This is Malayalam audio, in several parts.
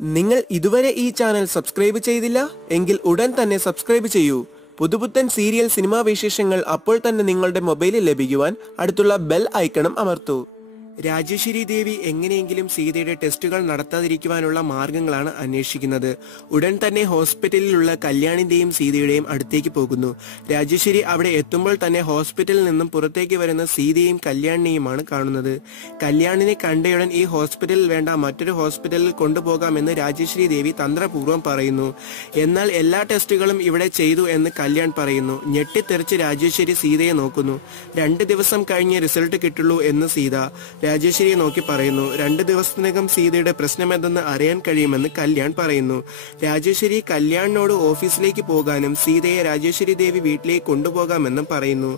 നിങ്ങൾ ഇതുവരെ ഈ ചാനൽ സബ്സ്ക്രൈബ് ചെയ്തില്ല എങ്കിൽ ഉടൻ തന്നെ സബ്സ്ക്രൈബ് ചെയ്യൂ. പുതുപുത്തൻ സീരിയൽ സിനിമാ വിശേഷങ്ങൾ അപ്പോൾ തന്നെ നിങ്ങളുടെ മൊബൈലിൽ ലഭിക്കുവാൻ അടുത്തുള്ള ബെൽ ഐക്കണും അമർത്തൂ. രാജേശ്വരി ദേവി എങ്ങനെയെങ്കിലും സീതയുടെ ടെസ്റ്റുകൾ നടത്താതിരിക്കുവാനുള്ള മാർഗങ്ങളാണ് അന്വേഷിക്കുന്നത്. ഉടൻ തന്നെ ഹോസ്പിറ്റലിലുള്ള കല്യാണിന്റെയും സീതയുടെയും അടുത്തേക്ക് പോകുന്നു. രാജേശ്വരി അവിടെ എത്തുമ്പോൾ തന്നെ ഹോസ്പിറ്റലിൽ നിന്നും പുറത്തേക്ക് വരുന്ന സീതയും കല്യാണിനെയുമാണ് കാണുന്നത്. കല്യാണിനെ കണ്ടയുടൻ ഈ ഹോസ്പിറ്റലിൽ വേണ്ട മറ്റൊരു ഹോസ്പിറ്റലിൽ കൊണ്ടുപോകാമെന്ന് രാജേശ്വരി ദേവി തന്ത്രപൂർവ്വം പറയുന്നു. എന്നാൽ എല്ലാ ടെസ്റ്റുകളും ഇവിടെ ചെയ്തു എന്ന് കല്യാൺ പറയുന്നു. ഞെട്ടിത്തെറിച്ച് രാജേശ്വരി സീതയെ നോക്കുന്നു. 2 ദിവസം കഴിഞ്ഞ് റിസൾട്ട് കിട്ടുള്ളൂ എന്ന് സീത രാജേശ്വരിയെ നോക്കി പറയുന്നു. 2 ദിവസത്തിനകം സീതയുടെ പ്രശ്നമെന്തെന്ന് അറിയാൻ കഴിയുമെന്ന് കല്യാൺ പറയുന്നു. രാജേശ്വരി കല്യാണിനോട് ഓഫീസിലേക്ക് പോകാനും സീതയെ രാജേശ്വരി ദേവി വീട്ടിലേക്ക് കൊണ്ടുപോകാമെന്നും പറയുന്നു.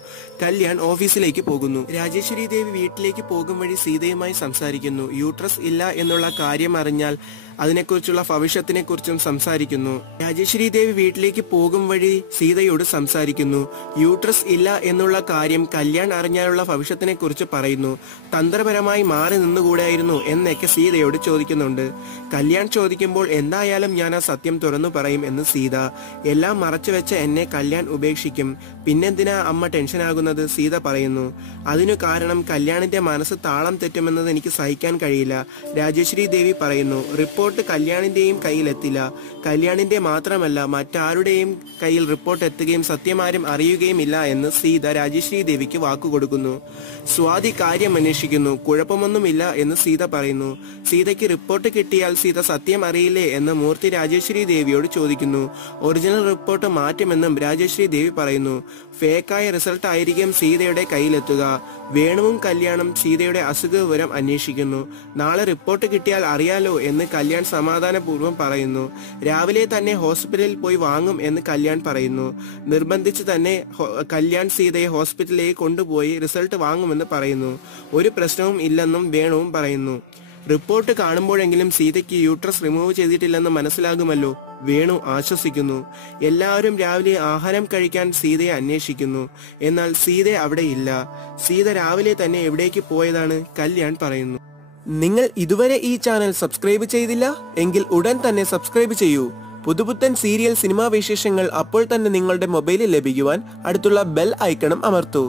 കല്യാൺ ഓഫീസിലേക്ക് പോകുന്നു. രാജേശ്വരി ദേവി വീട്ടിലേക്ക് പോകും വഴി സീതയുമായി സംസാരിക്കുന്നു. യൂട്രസ് ഇല്ല എന്നുള്ള കാര്യം അറിഞ്ഞാൽ അതിനെക്കുറിച്ചുള്ള ഭവിഷ്യത്തിനെ കുറിച്ചും സംസാരിക്കുന്നു. രാജേശ്വരി ദേവി വീട്ടിലേക്ക് പോകും വഴി സീതയോട് സംസാരിക്കുന്നു. യൂട്രസ് ഇല്ല എന്നുള്ള കാര്യം കല്യാൺ അറിഞ്ഞാലുള്ള ഭവിഷ്യത്തിനെ കുറിച്ച് പറയുന്നു. തന്ത്രപരമായി മാറി നിന്നുകൂടായിരുന്നു എന്നൊക്കെ സീതയോട് ചോദിക്കുന്നുണ്ട്. കല്യാൺ ചോദിക്കുമ്പോൾ എന്തായാലും ഞാൻ ആ സത്യം തുറന്നു പറയും എന്ന് സീത. എല്ലാം മറച്ചു വെച്ച എന്നെ കല്യാൺ ഉപേക്ഷിക്കും, പിന്നെന്തിനാ അമ്മ ടെൻഷനാകുന്നത്? സീത പറയുന്നു. അതിനു കാരണം കല്യാണിന്റെ മനസ്സ് താളം തെറ്റുമെന്നത് എനിക്ക് സഹിക്കാൻ കഴിയില്ല. രാജേശ്വരി ദേവി പറയുന്നു. റിപ്പോർട്ട് കല്യാണിന്റെയും കയ്യിലെത്തില്ല. കല്യാണിന്റെ മാത്രമല്ല മറ്റാരുടെയും കയ്യിൽ റിപ്പോർട്ട് എത്തുകയും സത്യമാരും അറിയുകയും ഇല്ല എന്ന് സീത രാജേശ്വരി ദേവിക്ക് വാക്കുകൊടുക്കുന്നു. സ്വാതി കാര്യം അന്വേഷിക്കുന്നു. കുഴപ്പമൊന്നുമില്ല എന്ന് സീത പറയുന്നു. സീതയ്ക്ക് റിപ്പോർട്ട് കിട്ടിയാൽ സീത സത്യം അറിയില്ലേ എന്ന് മൂർത്തി രാജേശ്വരി ദേവിയോട് ചോദിക്കുന്നു. ഒറിജിനൽ റിപ്പോർട്ട് മാറ്റുമെന്നും രാജേശ്വരി ദേവി പറയുന്നു. ഫേക്കായ റിസൾട്ട് ആയിരിക്കും സീതയുടെ കയ്യിലെത്തുക. വേണുവും കല്യാണും സീതയുടെ അസുഖ വിവരം അന്വേഷിക്കുന്നു. നാളെ റിപ്പോർട്ട് കിട്ടിയാൽ അറിയാലോ എന്ന് കല്യാൺ സമാധാനപൂർവ്വം പറയുന്നു. രാവിലെ തന്നെ ഹോസ്പിറ്റലിൽ പോയി വാങ്ങും എന്ന് കല്യാൺ പറയുന്നു. നിർബന്ധിച്ച് തന്നെ കല്യാൺ സീതയെ ഹോസ്പിറ്റലിലേക്ക് കൊണ്ടുപോയി റിസൾട്ട് വാങ്ങുമെന്ന് പറയുന്നു. ഒരു പ്രശ്നവും ഇല്ലെന്നും വേണുവും പറയുന്നു. റിപ്പോർട്ട് കാണുമ്പോഴെങ്കിലും സീതയ്ക്ക് യൂട്രസ് റിമൂവ് ചെയ്തിട്ടില്ലെന്ന് മനസ്സിലാകുമല്ലോ, വേണു ആശ്വസിക്കുന്നു. എല്ലാവരും രാവിലെ ആഹാരം കഴിക്കാൻ സീതയെ അന്വേഷിക്കുന്നു. എന്നാൽ സീത അവിടെ ഇല്ല. സീത രാവിലെ തന്നെ എവിടേക്ക് പോയതാണ്? കല്യാൺ പറയുന്നു. നിങ്ങൾ ഇതുവരെ ഈ ചാനൽ സബ്സ്ക്രൈബ് ചെയ്തില്ല എങ്കിൽ ഉടൻ തന്നെ സബ്സ്ക്രൈബ് ചെയ്യൂ. പുതുപുത്തൻ സീരിയൽ സിനിമാ വിശേഷങ്ങൾ അപ്പോൾ തന്നെ നിങ്ങളുടെ മൊബൈലിൽ ലഭിക്കുവാൻ അടുത്തുള്ള ബെൽ ഐക്കണും അമർത്തൂ.